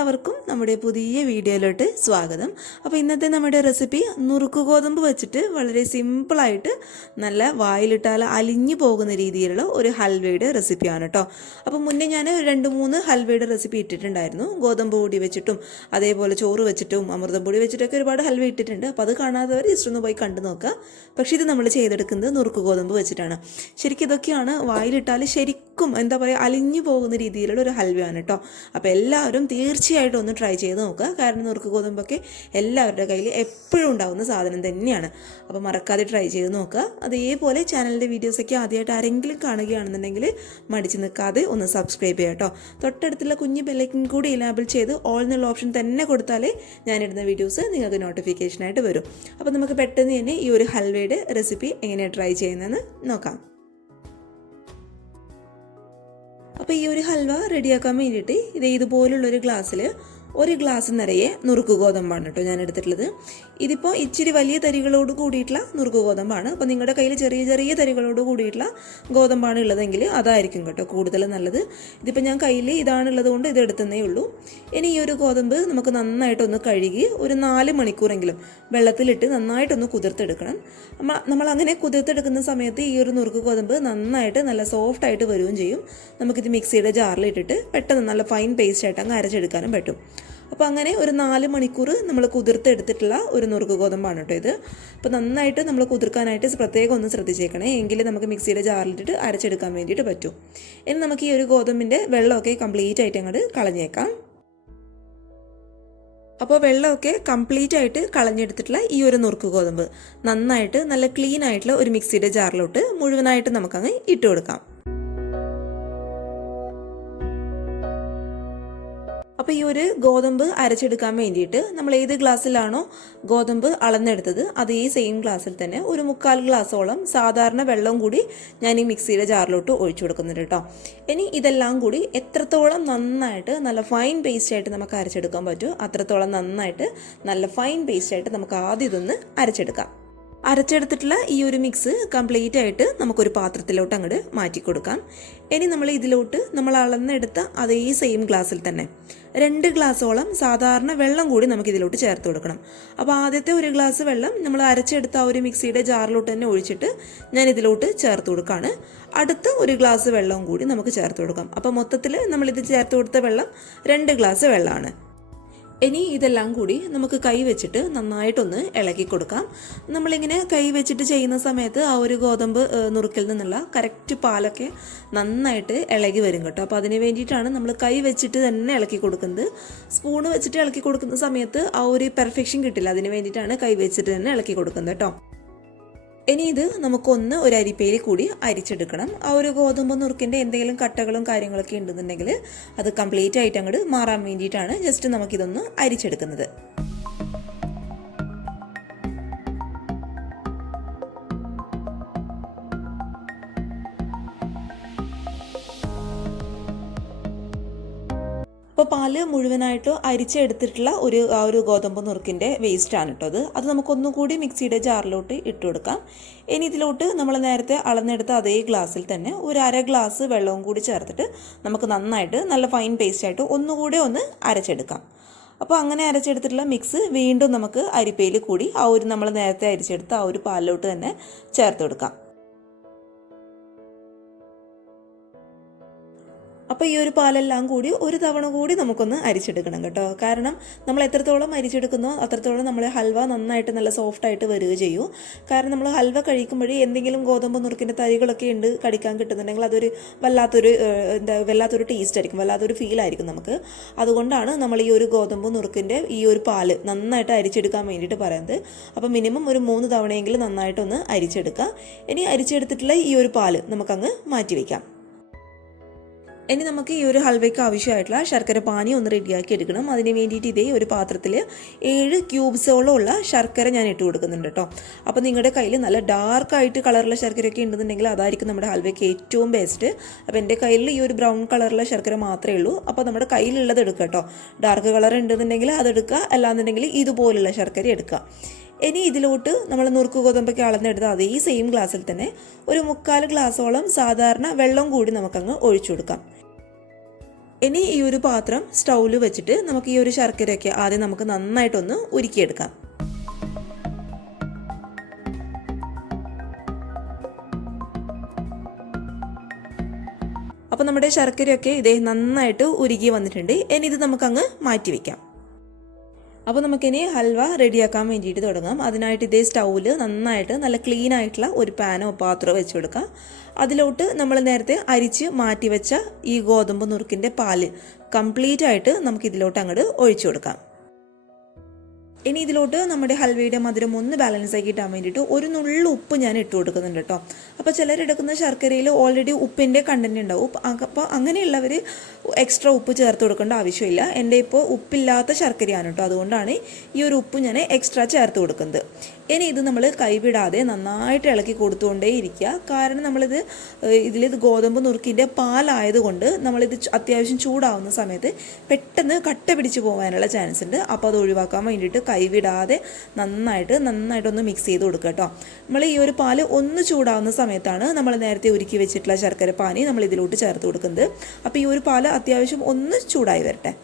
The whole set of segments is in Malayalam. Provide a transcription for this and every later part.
എല്ലാവർക്കും നമ്മുടെ പുതിയ വീഡിയോയിലോട്ട് സ്വാഗതം. അപ്പോൾ ഇന്നത്തെ നമ്മുടെ റെസിപ്പി നുറുക്ക് ഗോതമ്പ് വെച്ചിട്ട് വളരെ സിമ്പിളായിട്ട് നല്ല വായിലിട്ടാൽ അലിഞ്ഞു പോകുന്ന രീതിയിലുള്ള ഒരു ഹൽവയുടെ റെസിപ്പിയാണ് കേട്ടോ. അപ്പോൾ മുന്നേ ഞാൻ 2-3 ഹൽവയുടെ റെസിപ്പി ഇട്ടിട്ടുണ്ടായിരുന്നു. ഗോതമ്പ് പൊടി വെച്ചിട്ടും അതേപോലെ ചോറ് വെച്ചിട്ടും അമൃതം പൊടി വെച്ചിട്ടൊക്കെ ഒരുപാട് ഹൽവ ഇട്ടിട്ടുണ്ട്. അപ്പോൾ അത് കാണാത്തവർ ജസ്റ്റ് ഒന്ന് പോയി കണ്ടു നോക്കുക. പക്ഷേ ഇത് നമ്മൾ ചെയ്തെടുക്കുന്നത് നുറുക്ക് ഗോതമ്പ് വെച്ചിട്ടാണ്. ശരിക്കും ഇതൊക്കെയാണ് വായിലിട്ടാൽ ശരിക്കും എന്താ പറയുക അലിഞ്ഞു പോകുന്ന രീതിയിലുള്ള ഒരു ഹൽവയാണ് കേട്ടോ. അപ്പോൾ എല്ലാവരും തീർച്ചയായിട്ടും ഒന്ന് ട്രൈ ചെയ്ത് നോക്കുക. കാരണം നുറുക്ക് ഗോതമ്പൊക്കെ എല്ലാവരുടെ കയ്യിൽ എപ്പോഴും ഉണ്ടാകുന്ന സാധനം തന്നെയാണ്. അപ്പോൾ മറക്കാതെ ട്രൈ ചെയ്ത് നോക്കുക. അതേപോലെ ചാനലിൻ്റെ വീഡിയോസൊക്കെ ആദ്യമായിട്ട് ആരെങ്കിലും കാണുകയാണെന്നുണ്ടെങ്കിൽ മടിച്ച് നിൽക്കാതെ ഒന്ന് സബ്സ്ക്രൈബ് ചെയ്യുക കേട്ടോ. തൊട്ടടുത്തുള്ള കുഞ്ഞ് ബെല്ലൈക്കൻ കൂടി ഇനാബിൾ ചെയ്ത് ഓൾ എന്നുള്ള ഓപ്ഷൻ തന്നെ കൊടുത്താലേ ഞാനിടുന്ന വീഡിയോസ് നിങ്ങൾക്ക് നോട്ടിഫിക്കേഷനായിട്ട് വരും. അപ്പോൾ നമുക്ക് പെട്ടെന്ന് തന്നെ ഈ ഒരു ഹൽവയുടെ റെസിപ്പി എങ്ങനെയാണ് ട്രൈ ചെയ്യുന്നതെന്ന് നോക്കാം. അപ്പോൾ ഈ ഒരു ഹൽവ റെഡിയാക്കാൻ വേണ്ടിയിട്ട് ഇതുപോലുള്ളൊരു ഗ്ലാസ്സിൽ 1 ഗ്ലാസ് നിറയെ നുറുക്ക് ഗോതമ്പാണ് കേട്ടോ ഞാൻ എടുത്തിട്ടുള്ളത്. ഇതിപ്പോൾ ഇച്ചിരി വലിയ തരികളോട് കൂടിയിട്ടുള്ള നുറുക്ക് ഗോതമ്പാണ്. അപ്പോൾ നിങ്ങളുടെ കയ്യിൽ ചെറിയ ചെറിയ തരികളോട് കൂടിയിട്ടുള്ള ഗോതമ്പാണ് ഉള്ളതെങ്കിൽ അതായിരിക്കും കേട്ടോ കൂടുതൽ നല്ലത്. ഇതിപ്പോൾ ഞാൻ കയ്യിൽ ഇതാണുള്ളത് കൊണ്ട് ഇത് എടുത്തതേ ഉള്ളൂ. ഇനി ഈ ഒരു ഗോതമ്പ് നമുക്ക് നന്നായിട്ടൊന്ന് കഴുകി ഒരു 4 മണിക്കൂറെങ്കിലും വെള്ളത്തിലിട്ട് നന്നായിട്ടൊന്ന് കുതിർത്തെടുക്കണം. നമ്മൾ അങ്ങനെ കുതിർത്തെടുക്കുന്ന സമയത്ത് ഈ ഒരു നുറുക്ക് ഗോതമ്പ് നന്നായിട്ട് നല്ല സോഫ്റ്റായിട്ട് വരികയും ചെയ്യും. നമുക്കിത് മിക്സിയുടെ ജാറിലിട്ടിട്ട് പെട്ടെന്ന് നല്ല ഫൈൻ പേസ്റ്റായിട്ട് അങ്ങ് അരച്ചെടുക്കാനും പറ്റും. അപ്പോൾ അങ്ങനെ ഒരു 4 മണിക്കൂർ നമ്മൾ കുതിർത്തെടുത്തിട്ടുള്ള ഒരു നുറുക്ക് ഗോതമ്പാണ് കേട്ടോ ഇത്. അപ്പോൾ നന്നായിട്ട് നമ്മൾ കുതിർക്കാനായിട്ട് പ്രത്യേകം ഒന്ന് ശ്രദ്ധിച്ചേക്കണേ, എങ്കിൽ നമുക്ക് മിക്സിയുടെ ജാറിലിട്ടിട്ട് അരച്ചെടുക്കാൻ വേണ്ടിയിട്ട് പറ്റും. ഇനി നമുക്ക് ഈ ഒരു ഗോതമ്പിൻ്റെ വെള്ളമൊക്കെ കംപ്ലീറ്റ് ആയിട്ട് അങ്ങോട്ട് കളഞ്ഞേക്കാം. അപ്പോൾ വെള്ളമൊക്കെ കംപ്ലീറ്റ് ആയിട്ട് കളഞ്ഞെടുത്തിട്ടുള്ള ഈ ഒരു നുറുക്ക് ഗോതമ്പ് നന്നായിട്ട് നല്ല ക്ലീൻ ആയിട്ടുള്ള ഒരു മിക്സിയുടെ ജാറിലോട്ട് മുഴുവനായിട്ട് നമുക്കങ്ങ് ഇട്ട് കൊടുക്കാം. അപ്പോൾ ഈ ഒരു ഗോതമ്പ് അരച്ചെടുക്കാൻ വേണ്ടിയിട്ട് നമ്മൾ ഏത് ഗ്ലാസ്സിലാണോ ഗോതമ്പ് അളന്നെടുത്തത് അതേ സെയിം ഗ്ലാസ്സിൽ തന്നെ ഒരു 3/4 ഗ്ലാസോളം സാധാരണ വെള്ളം കൂടി ഞാൻ ഈ മിക്സിയുടെ ജാറിലോട്ട് ഒഴിച്ചു കൊടുക്കുന്നുണ്ട് കേട്ടോ. ഇനി ഇതെല്ലാം കൂടി എത്രത്തോളം നന്നായിട്ട് നല്ല ഫൈൻ പേസ്റ്റായിട്ട് നമുക്ക് അരച്ചെടുക്കാൻ പറ്റുമോ അത്രത്തോളം നന്നായിട്ട് നല്ല ഫൈൻ പേസ്റ്റായിട്ട് നമുക്ക് ആദ്യം ഇതൊന്ന് അരച്ചെടുക്കാം. അരച്ചെടുത്തിട്ടുള്ള ഈ ഒരു മിക്സ് കംപ്ലീറ്റ് ആയിട്ട് നമുക്കൊരു പാത്രത്തിലോട്ട് അങ്ങോട്ട് മാറ്റി കൊടുക്കാം. ഇനി നമ്മൾ ഇതിലോട്ട് നമ്മൾ അളന്നെടുത്ത അതേ സെയിം ഗ്ലാസ്സിൽ തന്നെ 2 ഗ്ലാസോളം സാധാരണ വെള്ളം കൂടി നമുക്ക് ഇതിലോട്ട് ചേർത്ത് കൊടുക്കണം. അപ്പോൾ ആദ്യത്തെ 1 ഗ്ലാസ് വെള്ളം നമ്മൾ അരച്ചെടുത്ത ആ ഒരു മിക്സിയുടെ ജാറിലോട്ട് തന്നെ ഒഴിച്ചിട്ട് ഞാൻ ഇതിലോട്ട് ചേർത്ത് കൊടുക്കുകയാണ്. അടുത്ത 1 ഗ്ലാസ് വെള്ളവും കൂടി നമുക്ക് ചേർത്ത് കൊടുക്കാം. അപ്പോൾ മൊത്തത്തിൽ നമ്മളിത് ചേർത്ത് കൊടുത്ത വെള്ളം 2 ഗ്ലാസ് വെള്ളമാണ്. ഇനി ഇതെല്ലാം കൂടി നമുക്ക് കൈ വെച്ചിട്ട് നന്നായിട്ടൊന്ന് ഇളക്കി കൊടുക്കാം. നമ്മളിങ്ങനെ കൈ വെച്ചിട്ട് ചെയ്യുന്ന സമയത്ത് ആ ഒരു ഗോതമ്പ് നുറുക്കിൽ നിന്നുള്ള കറക്റ്റ് പാലൊക്കെ നന്നായിട്ട് ഇളകി വരും കേട്ടോ. അപ്പോൾ അതിന് വേണ്ടിയിട്ടാണ് നമ്മൾ കൈ വെച്ചിട്ട് തന്നെ ഇളക്കി കൊടുക്കുന്നത്. സ്പൂണ് വെച്ചിട്ട് ഇളക്കി കൊടുക്കുന്ന സമയത്ത് ആ ഒരു പെർഫെക്ഷൻ കിട്ടില്ല. അതിന് വേണ്ടിയിട്ടാണ് കൈ വെച്ചിട്ട് തന്നെ ഇളക്കി കൊടുക്കുന്നത് കേട്ടോ. ഇനി ഇത് നമുക്കൊന്ന് ഒരു അരിപ്പയിൽ കൂടി അരിച്ചെടുക്കണം. ആ ഒരു ഗോതമ്പ് നുറുക്കിൻ്റെ എന്തെങ്കിലും കട്ടകളും കാര്യങ്ങളൊക്കെ ഉണ്ടെന്നുണ്ടെങ്കിൽ അത് കംപ്ലീറ്റ് ആയിട്ട് അങ്ങോട്ട് മാറാൻ വേണ്ടിയിട്ടാണ് ജസ്റ്റ് നമുക്കിതൊന്ന് അരിച്ചെടുക്കുന്നത്. അപ്പോൾ പാല് മുഴുവനായിട്ട് അരിച്ചെടുത്തിട്ടുള്ള ആ ഒരു ഗോതമ്പ് നുറുക്കിൻ്റെ വേസ്റ്റാണ് കേട്ടോ അത് നമുക്കൊന്നുകൂടി മിക്സിയുടെ ജാറിലോട്ട് ഇട്ട് കൊടുക്കാം. ഇനി ഇതിലോട്ട് നമ്മൾ നേരത്തെ അളന്നെടുത്ത അതേ ഗ്ലാസ്സിൽ തന്നെ ഒരു 1/2 ഗ്ലാസ് വെള്ളവും കൂടി ചേർത്തിട്ട് നമുക്ക് നന്നായിട്ട് നല്ല ഫൈൻ പേസ്റ്റായിട്ട് ഒന്നുകൂടി ഒന്ന് അരച്ചെടുക്കാം. അപ്പോൾ അങ്ങനെ അരച്ചെടുത്തിട്ടുള്ള മിക്സ് വീണ്ടും നമുക്ക് അരിപ്പയിൽ കൂടി ആ ഒരു നമ്മൾ നേരത്തെ അരിച്ചെടുത്ത ആ ഒരു പാലിലോട്ട് തന്നെ ചേർത്ത് കൊടുക്കാം. അപ്പോൾ ഈ ഒരു പാലെല്ലാം കൂടി ഒരു തവണ കൂടി നമുക്കൊന്ന് അരിച്ചെടുക്കണം കേട്ടോ. കാരണം നമ്മൾ എത്രത്തോളം അരിച്ചെടുക്കുന്നോ അത്രത്തോളം നമ്മൾ ഹൽവ നന്നായിട്ട് നല്ല സോഫ്റ്റായിട്ട് വരിക ചെയ്യൂ. കാരണം നമ്മൾ ഹൽവ കഴിക്കുമ്പോഴേ എന്തെങ്കിലും ഗോതമ്പ് നുറുക്കിൻ്റെ തരികളൊക്കെ ഉണ്ട് കടിക്കാൻ കിട്ടുന്നുണ്ടെങ്കിൽ അതൊരു വല്ലാത്തൊരു ടേസ്റ്റ് ആയിരിക്കും, വല്ലാത്തൊരു ഫീലായിരിക്കും നമുക്ക്. അതുകൊണ്ടാണ് നമ്മൾ ഈ ഒരു ഗോതമ്പ് നുറുക്കിൻ്റെ ഈ ഒരു പാല് നന്നായിട്ട് അരിച്ചെടുക്കാൻ വേണ്ടിയിട്ട് പറയുന്നത്. അപ്പോൾ മിനിമം ഒരു 3 തവണയെങ്കിലും നന്നായിട്ടൊന്ന് അരിച്ചെടുക്കുക. ഇനി അരിച്ചെടുത്തിട്ടുള്ള ഈ ഒരു പാല് നമുക്കങ്ങ് മാറ്റി വയ്ക്കാം. ഇനി നമുക്ക് ഈ ഒരു ഹൽവയ്ക്ക് ആവശ്യമായിട്ടുള്ള ശർക്കര പാനി ഒന്ന് റെഡിയാക്കി എടുക്കണം. അതിന് വേണ്ടിയിട്ട് ഇതേ ഒരു പാത്രത്തിൽ 7 ക്യൂബ്സോളം ഉള്ള ശർക്കര ഞാൻ ഇട്ട് കൊടുക്കുന്നുണ്ട് കേട്ടോ. അപ്പോൾ നിങ്ങളുടെ കയ്യിൽ നല്ല ഡാർക്കായിട്ട് കളറുള്ള ശർക്കരയൊക്കെ ഉണ്ടെന്നുണ്ടെങ്കിൽ അതായിരിക്കും നമ്മുടെ ഹൽവയ്ക്ക് ഏറ്റവും ബെസ്റ്റ്. അപ്പോൾ എൻ്റെ കയ്യിൽ ഈ ഒരു ബ്രൗൺ കളറുള്ള ശർക്കര മാത്രമേ ഉള്ളൂ. അപ്പോൾ നമ്മുടെ കയ്യിലുള്ളത് എടുക്കുക കേട്ടോ. ഡാർക്ക് കളർ ഉണ്ടെന്നുണ്ടെങ്കിൽ അതെടുക്കുക, അല്ലാന്നുണ്ടെങ്കിൽ ഇതുപോലുള്ള ശർക്കര എടുക്കുക. ഇനി ഇതിലോട്ട് നമ്മൾ നുറുക്ക് ഗോതമ്പൊക്കെ അളന്നെടുത്ത് അതേ സെയിം ഗ്ലാസ്സിൽ തന്നെ ഒരു 3/4 ഗ്ലാസോളം സാധാരണ വെള്ളം കൂടി നമുക്കങ്ങ് ഒഴിച്ചു കൊടുക്കാം. ഇനി ഈ ഒരു പാത്രം സ്റ്റൗവിൽ വെച്ചിട്ട് നമുക്ക് ഈ ഒരു ശർക്കരയൊക്കെ ആദ്യം നമുക്ക് നന്നായിട്ടൊന്ന് ഉരുക്കിയെടുക്കാം. അപ്പോൾ നമ്മുടെ ശർക്കരയൊക്കെ ഇതേ നന്നായിട്ട് ഉരുകി വന്നിട്ടുണ്ട്. ഇനി ഇത് നമുക്കങ്ങ് മാറ്റി വയ്ക്കാം. അപ്പോൾ നമുക്കിനി ഹൽവ റെഡിയാക്കാൻ വേണ്ടിയിട്ട് തുടങ്ങാം. അതിനായിട്ട് ഇതേ സ്റ്റൗവിൽ നന്നായിട്ട് നല്ല ക്ലീൻ ആയിട്ടുള്ള ഒരു പാനോ പാത്രമോ വെച്ച് കൊടുക്കാം. അതിലോട്ട് നമ്മൾ നേരത്തെ അരിച്ച് മാറ്റി വെച്ച ഈ ഗോതമ്പ് നുറുക്കിൻ്റെ പാല് കംപ്ലീറ്റ് ആയിട്ട് നമുക്ക് ഇതിലോട്ട് അങ്ങോട്ട് ഒഴിച്ചു കൊടുക്കാം. ഇനി ഇതിലോട്ട് നമ്മുടെ ഹൽവയുടെ മധുരം ഒന്ന് ബാലൻസ് ആക്കി ഇട്ടാൻ വേണ്ടിയിട്ട് ഒരു നുള്ളു ഉപ്പ് ഞാൻ ഇട്ട് കൊടുക്കുന്നുണ്ട് കേട്ടോ. അപ്പോൾ ചിലരെടുക്കുന്ന ശർക്കരയിൽ ഓൾറെഡി ഉപ്പിൻ്റെ കണ്ടൻറ്റ് ഉണ്ടാവും. അപ്പോൾ അങ്ങനെയുള്ളവർ എക്സ്ട്രാ ഉപ്പ് ചേർത്ത് കൊടുക്കേണ്ട ആവശ്യമില്ല. എൻ്റെ ഇപ്പോൾ ഉപ്പില്ലാത്ത ശർക്കരയാണ് കേട്ടോ, അതുകൊണ്ടാണ് ഈ ഒരു ഉപ്പ് ഞാൻ എക്സ്ട്രാ ചേർത്ത് കൊടുക്കുന്നത്. ഇനി ഇത് നമ്മൾ കൈവിടാതെ നന്നായിട്ട് ഇളക്കി കൊടുത്തുകൊണ്ടേ ഇരിക്കുക. കാരണം ഇതിലിത് ഗോതമ്പ് നുറുക്കിൻ്റെ പാലായതുകൊണ്ട് നമ്മളിത് അത്യാവശ്യം ചൂടാവുന്ന സമയത്ത് പെട്ടെന്ന് കട്ട പിടിച്ച് പോകാനുള്ള ചാൻസ് ഉണ്ട്. അപ്പോൾ അത് ഒഴിവാക്കാൻ വേണ്ടിയിട്ട് കൈവിടാതെ നന്നായിട്ടൊന്ന് മിക്സ് ചെയ്ത് കൊടുക്കുക കേട്ടോ. നമ്മൾ ഈ ഒരു പാല് ഒന്ന് ചൂടാവുന്ന സമയത്താണ് നമ്മൾ നേരത്തെ ഉരുക്കി വെച്ചിട്ടുള്ള ശർക്കര പാനി നമ്മൾ ഇതിലോട്ട് ചേർത്ത് കൊടുക്കുന്നത്. അപ്പോൾ ഈ ഒരു പാല് അത്യാവശ്യം ഒന്ന് ചൂടായി വരട്ടെ.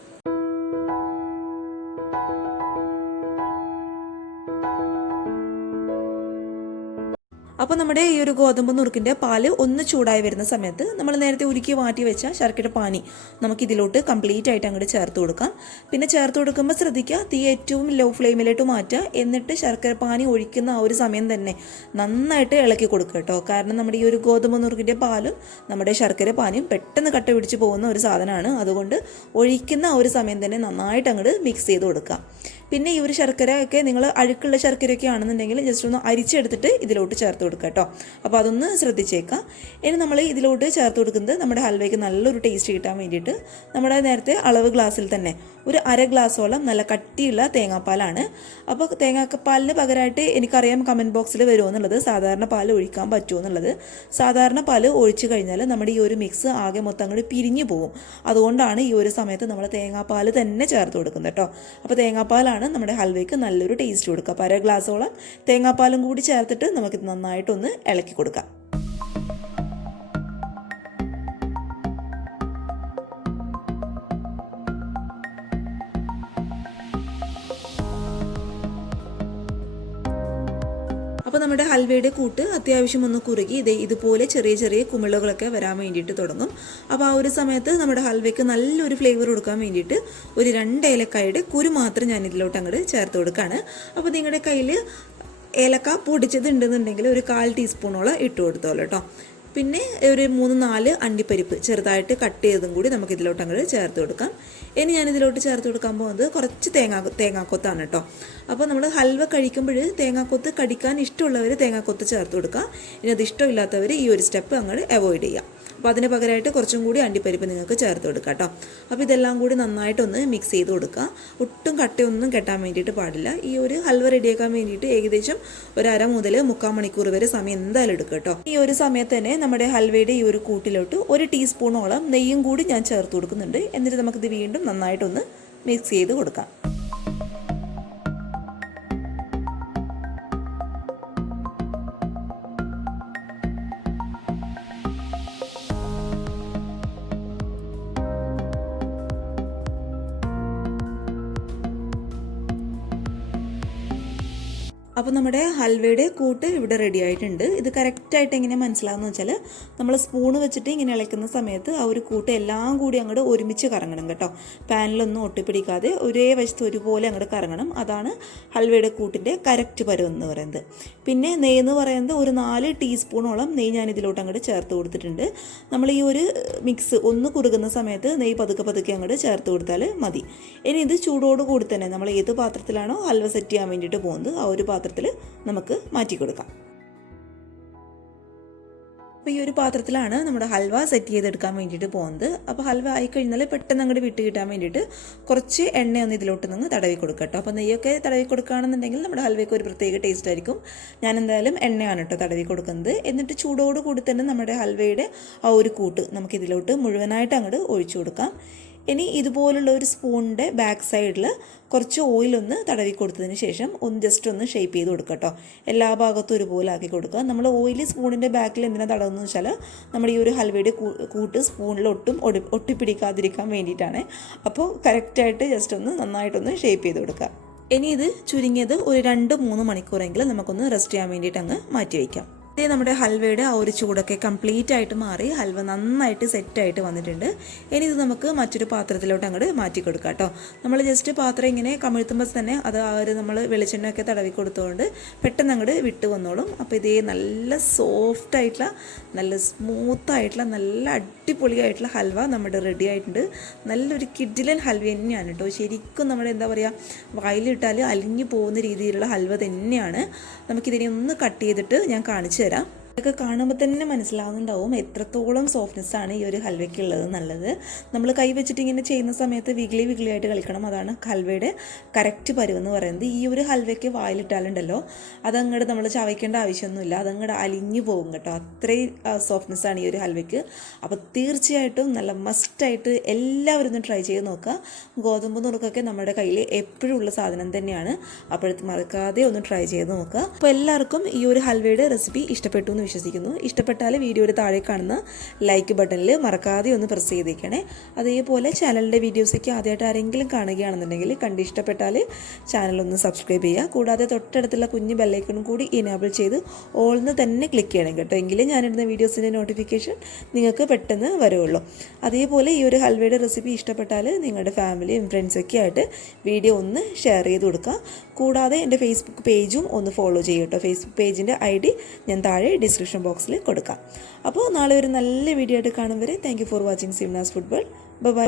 അപ്പോൾ നമ്മുടെ ഈ ഒരു ഗോതമ്പ് നുറുക്കിൻ്റെ പാല് ഒന്ന് ചൂടായി വരുന്ന സമയത്ത് നമ്മൾ നേരത്തെ ഉരുക്കി മാറ്റി വെച്ച ശർക്കര പാനി നമുക്കിതിലോട്ട് കംപ്ലീറ്റ് ആയിട്ട് അങ്ങോട്ട് ചേർത്ത് കൊടുക്കാം. പിന്നെ ചേർത്ത് കൊടുക്കുമ്പോൾ ശ്രദ്ധിക്കുക, തീ ഏറ്റവും ലോ ഫ്ലെയിമിലോട്ട് മാറ്റുക. എന്നിട്ട് ശർക്കര പാനി ഒഴിക്കുന്ന ആ ഒരു സമയം തന്നെ നന്നായിട്ട് ഇളക്കി കൊടുക്കുക കേട്ടോ. കാരണം നമ്മുടെ ഈ ഒരു ഗോതമ്പ് നുറുക്കിൻ്റെ പാലും നമ്മുടെ ശർക്കര പാനിയും പെട്ടെന്ന് കട്ട പിടിച്ച് പോകുന്ന ഒരു സാധനമാണ്. അതുകൊണ്ട് ഒഴിക്കുന്ന ആ ഒരു സമയം തന്നെ നന്നായിട്ട് അങ്ങോട്ട് മിക്സ് ചെയ്ത് കൊടുക്കുക. പിന്നെ ഈ ഒരു ശർക്കരയൊക്കെ നിങ്ങൾ അഴുക്കുള്ള ശർക്കരയൊക്കെ ആണെന്നുണ്ടെങ്കിൽ ജസ്റ്റ് ഒന്ന് അരിച്ചെടുത്തിട്ട് ഇതിലോട്ട് ചേർത്ത് കൊടുക്കുക കേട്ടോ. അപ്പോൾ അതൊന്ന് ശ്രദ്ധിച്ചേക്കാം. ഇനി നമ്മൾ ഇതിലോട്ട് ചേർത്ത് കൊടുക്കുന്നത് നമ്മുടെ ഹൽവയ്ക്ക് നല്ലൊരു ടേസ്റ്റ് കിട്ടാൻ വേണ്ടിയിട്ട് നമ്മുടെ നേരത്തെ അളവ് ഗ്ലാസ്സിൽ തന്നെ ഒരു അര ഗ്ലാസോളം നല്ല കട്ടിയുള്ള തേങ്ങാപ്പാലാണ്. അപ്പോൾ തേങ്ങാപ്പാലിന് പകരമായിട്ട് എനിക്കറിയാം കമൻറ്റ് ബോക്സിൽ വരുമോ എന്നുള്ളത്, സാധാരണ പാൽ ഒഴിക്കാൻ പറ്റുമോ എന്നുള്ളത്. സാധാരണ പാൽ ഒഴിച്ചു കഴിഞ്ഞാൽ നമ്മുടെ ഈ ഒരു മിക്സ് ആകെ മൊത്തം അങ്ങോട്ട് പിരിഞ്ഞു പോകും. അതുകൊണ്ടാണ് ഈ ഒരു സമയത്ത് നമ്മൾ തേങ്ങാപ്പാൽ തന്നെ ചേർത്ത് കൊടുക്കുന്നത് കേട്ടോ. അപ്പോൾ തേങ്ങാപ്പാലാണ് നമ്മുടെ ഹൽവയ്ക്ക് നല്ലൊരു ടേസ്റ്റ് കൊടുക്കുക. അപ്പോൾ അര ഗ്ലാസോളം തേങ്ങാപ്പാലും കൂടി ചേർത്തിട്ട് നമുക്കിത് നന്നായിട്ടൊന്ന് ഇളക്കി കൊടുക്കാം. അപ്പോൾ നമ്മുടെ ഹൽവയുടെ കൂട്ട് അത്യാവശ്യം ഒന്ന് കുറുകി ഇതുപോലെ ചെറിയ ചെറിയ കുമിളകളൊക്കെ വരാൻ വേണ്ടിയിട്ട് തുടങ്ങും. അപ്പോൾ ആ ഒരു സമയത്ത് നമ്മുടെ ഹൽവയ്ക്ക് നല്ലൊരു ഫ്ലേവർ കൊടുക്കാൻ വേണ്ടിയിട്ട് ഒരു 2 ഏലക്കായുടെ കുരു മാത്രം ഞാൻ ഇതിലോട്ട് അങ്ങോട്ട് ചേർത്ത് കൊടുക്കുകയാണ്. അപ്പോൾ നിങ്ങളുടെ കയ്യിൽ ഏലക്ക പൊടിച്ചത് ഉണ്ടെന്നുണ്ടെങ്കിൽ ഒരു 1/4 ടീസ്പൂണോളം ഇട്ട് കൊടുത്തോളൂ കേട്ടോ. പിന്നെ ഒരു 3-4 അണ്ടിപ്പരിപ്പ് ചെറുതായിട്ട് കട്ട് ചെയ്തതും കൂടി നമുക്ക് ഇതിലോട്ട് അങ്ങോട്ട് ചേർത്ത് കൊടുക്കാം. ഇനി ഞാനിതിലോട്ട് ചേർത്ത് കൊടുക്കാൻ പോകുന്നത് കുറച്ച് തേങ്ങാക്കൊത്താണ് കേട്ടോ. അപ്പോൾ നമ്മൾ ഹൽവ കഴിക്കുമ്പോൾ തേങ്ങാക്കൊത്ത് കടിക്കാൻ ഇഷ്ടമുള്ളവർ തേങ്ങാക്കൊത്ത് ചേർത്ത് കൊടുക്കുക. ഇനി അത് ഇഷ്ടമില്ലാത്തവർ ഈ ഒരു സ്റ്റെപ്പ് അങ്ങോട്ട് അവോയ്ഡ് ചെയ്യുക. അപ്പോൾ അതിന് പകരമായിട്ട് കുറച്ചും കൂടി അണ്ടിപ്പരിപ്പ് നിങ്ങൾക്ക് ചേർത്ത് കൊടുക്കുക കേട്ടോ. അപ്പോൾ ഇതെല്ലാം കൂടി നന്നായിട്ടൊന്ന് മിക്സ് ചെയ്ത് കൊടുക്കുക. ഒട്ടും കട്ടയൊന്നും കെട്ടാൻ വേണ്ടിയിട്ട് പാടില്ല. ഈ ഒരു ഹൽവ റെഡിയാക്കാൻ വേണ്ടിയിട്ട് ഏകദേശം ഒരു 1/2 മുതൽ 3/4 മണിക്കൂർ വരെ സമയം എന്തായാലും എടുക്കുക കേട്ടോ. ഈ ഒരു സമയത്ത് തന്നെ നമ്മുടെ ഹൽവയുടെ ഈ ഒരു കൂട്ടിലോട്ട് 1 ടീസ്പൂണോളം നെയ്യും കൂടി ഞാൻ ചേർത്ത് കൊടുക്കുന്നുണ്ട്. എന്നിട്ട് നമുക്കിത് വീണ്ടും നന്നായിട്ടൊന്ന് മിക്സ് ചെയ്ത് കൊടുക്കാം. അപ്പോൾ നമ്മുടെ ഹൽവയുടെ കൂട്ട് ഇവിടെ റെഡി ആയിട്ടുണ്ട്. ഇത് കറക്റ്റായിട്ട് എങ്ങനെ മനസ്സിലാവുമെന്ന് വെച്ചാൽ നമ്മൾ സ്പൂണ് വെച്ചിട്ട് ഇങ്ങനെ ഇളക്കുന്ന സമയത്ത് ആ ഒരു കൂട്ട് എല്ലാം കൂടി അങ്ങോട്ട് ഒരുമിച്ച് കറങ്ങണം കേട്ടോ. പാനിലൊന്നും ഒട്ടിപ്പിടിക്കാതെ ഒരേ വശത്ത് ഒരുപോലെ അങ്ങോട്ട് കറങ്ങണം. അതാണ് ഹൽവയുടെ കൂട്ടിൻ്റെ കറക്റ്റ് പരുവം എന്ന് പറയുന്നത്. പിന്നെ നെയ്യ് എന്ന് പറയുന്നത് ഒരു 4 ടീസ്പൂണോളം നെയ്യ് ഞാൻ ഇതിലോട്ട് അങ്ങോട്ട് ചേർത്ത് കൊടുത്തിട്ടുണ്ട്. നമ്മൾ ഈ ഒരു മിക്സ് ഒന്ന് കുറുകുന്ന സമയത്ത് നെയ്യ് പതുക്കെ അങ്ങോട്ട് ചേർത്ത് കൊടുത്താൽ മതി. ഇനി ഇത് ചൂടോട് കൂടി തന്നെ നമ്മൾ ഏത് പാത്രത്തിലാണോ ഹൽവ സെറ്റ് ചെയ്യാൻ വേണ്ടിയിട്ട് പോകുന്നത് ആ ഒരു പാത്രത്തിൽ നമുക്ക് മാറ്റി കൊടുക്കാം. അപ്പോൾ ഈ ഒരു പാത്രത്തിലാണ് നമ്മുടെ ഹൽവ സെറ്റ് ചെയ്തെടുക്കാൻ വേണ്ടിയിട്ട് പോകുന്നത്. അപ്പോൾ ഹൽവ ആയിക്കഴിഞ്ഞാൽ പെട്ടെന്ന് അങ്ങോട്ട് വിട്ട് കിട്ടാൻ വേണ്ടിയിട്ട് കുറച്ച് എണ്ണയൊന്ന് ഇതിലോട്ട് നിന്ന് തടവി കൊടുക്കുക കേട്ടോ. അപ്പോൾ നെയ്യൊക്കെ തടവി കൊടുക്കുകയാണെന്നുണ്ടെങ്കിൽ നമ്മുടെ ഹൽവയ്ക്ക് ഒരു പ്രത്യേക ടേസ്റ്റ് ആയിരിക്കും. ഞാൻ എന്തായാലും എണ്ണയാണ് കേട്ടോ തടവി കൊടുക്കുന്നത്. എന്നിട്ട് ചൂടോട് കൂടി തന്നെ നമ്മുടെ ഹൽവയുടെ ആ ഒരു കൂട്ട് നമുക്കിതിലോട്ട് മുഴുവനായിട്ട് അങ്ങോട്ട് ഒഴിച്ചു കൊടുക്കാം. ഇനി ഇതുപോലുള്ള ഒരു സ്പൂണിൻ്റെ ബാക്ക് സൈഡിൽ കുറച്ച് ഓയിലൊന്ന് തടവി കൊടുത്തതിന് ശേഷം ജസ്റ്റ് ഒന്ന് ഷേപ്പ് ചെയ്ത് കൊടുക്കുക കേട്ടോ. എല്ലാ ഭാഗത്തും ഒരുപോലെ ആക്കി കൊടുക്കുക. നമ്മൾ ഓയിൽ സ്പൂണിൻ്റെ ബാക്കിൽ എന്തിനാണ് തടവുന്നത് വെച്ചാൽ നമ്മുടെ ഈ ഒരു ഹൽവയുടെ കൂട്ട് സ്പൂണിൽ ഒട്ടിപ്പിടിക്കാതിരിക്കാൻ വേണ്ടിയിട്ടാണ്. അപ്പോൾ കറക്റ്റായിട്ട് ജസ്റ്റ് ഒന്ന് നന്നായിട്ടൊന്ന് ഷേപ്പ് ചെയ്ത് കൊടുക്കുക. ഇനി ഇത് ചുരുങ്ങിയത് ഒരു 2-3 മണിക്കൂറെങ്കിലും നമുക്കൊന്ന് റെസ്റ്റ് ചെയ്യാൻ വേണ്ടിയിട്ട് അങ്ങ് മാറ്റി വയ്ക്കാം. നമ്മുടെ ഹൽവയുടെ ആ ഒരു ചൂടൊക്കെ കംപ്ലീറ്റ് ആയിട്ട് മാറി ഹൽവ നന്നായിട്ട് സെറ്റായിട്ട് വന്നിട്ടുണ്ട്. ഇനി ഇത് നമുക്ക് മറ്റൊരു പാത്രത്തിലോട്ട് അങ്ങോട്ട് മാറ്റി കൊടുക്കാം കേട്ടോ. നമ്മൾ ജസ്റ്റ് പാത്രം ഇങ്ങനെ കമിഴ്ത്തുമ്പോൾ തന്നെ അത് ആ ഒരു നമ്മൾ വെളിച്ചെണ്ണയൊക്കെ തടവി കൊടുത്തുകൊണ്ട് പെട്ടെന്ന് അങ്ങോട്ട് വിട്ട് വന്നോളും. അപ്പോൾ ഇതേ നല്ല സോഫ്റ്റ് ആയിട്ടുള്ള നല്ല സ്മൂത്തായിട്ടുള്ള നല്ല അടിപൊളിയായിട്ടുള്ള ഹൽവ നമ്മുടെ റെഡി ആയിട്ടുണ്ട്. നല്ലൊരു കിഡിലൻ ഹൽവ തന്നെയാണ് കേട്ടോ. ശരിക്കും നമ്മുടെ എന്താ പറയുക, വായിലിട്ടാൽ അലിഞ്ഞു പോകുന്ന രീതിയിലുള്ള ഹൽവ തന്നെയാണ്. നമുക്കിതിനെ ഒന്ന് കട്ട് ചെയ്തിട്ട് ഞാൻ കാണിച്ചു തരാം. ഇതൊക്കെ കാണുമ്പോൾ തന്നെ മനസ്സിലാവുന്നുണ്ടാവും എത്രത്തോളം സോഫ്റ്റ്നെസ് ആണ് ഈ ഒരു ഹൽവയ്ക്കുള്ളത് നല്ലത്. നമ്മൾ കൈ വെച്ചിട്ട് ഇങ്ങനെ ചെയ്യുന്ന സമയത്ത് വിഗ്ലി ആയിട്ട് കളിക്കണം. അതാണ് ഹൽവയുടെ കറക്റ്റ് പരുവെന്ന് പറയുന്നത്. ഈ ഒരു ഹൽവയ്ക്ക് വായിലിട്ടാലുണ്ടല്ലോ അതങ്ങോട്ട് നമ്മൾ ചവയ്ക്കേണ്ട ആവശ്യമൊന്നുമില്ല, അതങ്ങോട്ട് അലിഞ്ഞു പോകും കേട്ടോ. അത്രയും സോഫ്റ്റ്നെസ് ആണ് ഈ ഒരു ഹൽവയ്ക്ക്. അപ്പോൾ തീർച്ചയായിട്ടും നല്ല മസ്റ്റായിട്ട് എല്ലാവരും ഒന്ന് ട്രൈ ചെയ്ത് നോക്കുക. ഗോതമ്പ് നുറുക്കൊക്കെ നമ്മുടെ കയ്യിൽ എപ്പോഴും ഉള്ള സാധനം തന്നെയാണ്. അപ്പോഴത്തെ മറക്കാതെ ഒന്ന് ട്രൈ ചെയ്ത് നോക്കുക. അപ്പോൾ എല്ലാവർക്കും ഈ ഒരു ഹൽവയുടെ റെസിപ്പി ഇഷ്ടപ്പെട്ടു എന്ന് വിശ്വസിക്കുന്നു. ഇഷ്ടപ്പെട്ടാൽ വീഡിയോയുടെ താഴെ കാണുന്ന ലൈക്ക് ബട്ടണിൽ മറക്കാതെ ഒന്ന് പ്രസ് ചെയ്തേക്കണേ. അതേപോലെ ചാനലിൻ്റെ വീഡിയോസൊക്കെ ആദ്യമായിട്ട് ആരെങ്കിലും കാണുകയാണെന്നുണ്ടെങ്കിൽ ഇഷ്ടപ്പെട്ടാൽ ചാനലൊന്ന് സബ്സ്ക്രൈബ് ചെയ്യുക. കൂടാതെ തൊട്ടടുത്തുള്ള കുഞ്ഞ് ബെല്ലൈക്കണും കൂടി ഇനേബിൾ ചെയ്ത് ഓൾന്ന് തന്നെ ക്ലിക്ക് ചെയ്യണം കേട്ടോ. എങ്കിലും ഞാനിടുന്ന വീഡിയോസിൻ്റെ നോട്ടിഫിക്കേഷൻ നിങ്ങൾക്ക് പെട്ടെന്ന് വരുള്ളൂ. അതേപോലെ ഈ ഒരു ഹൽവയുടെ റെസിപ്പി ഇഷ്ടപ്പെട്ടാൽ നിങ്ങളുടെ ഫാമിലിയും ഫ്രണ്ട്സൊക്കെ ആയിട്ട് വീഡിയോ ഒന്ന് ഷെയർ ചെയ്ത് കൊടുക്കുക. കൂടാതെ എൻ്റെ ഫേസ്ബുക്ക് പേജും ഒന്ന് ഫോളോ ചെയ്യും കേട്ടോ. ഫേസ്ബുക്ക് പേജിൻ്റെ ID ഞാൻ താഴെ ഡിസ്ക്രിപ്ഷൻ ബോക്സിൽ കൊടുക്കാം. അപ്പോൾ നാളെ ഒരു നല്ല വീഡിയോ ആയിട്ട് കാണും വരെ thank you for watching Simna's food world. By.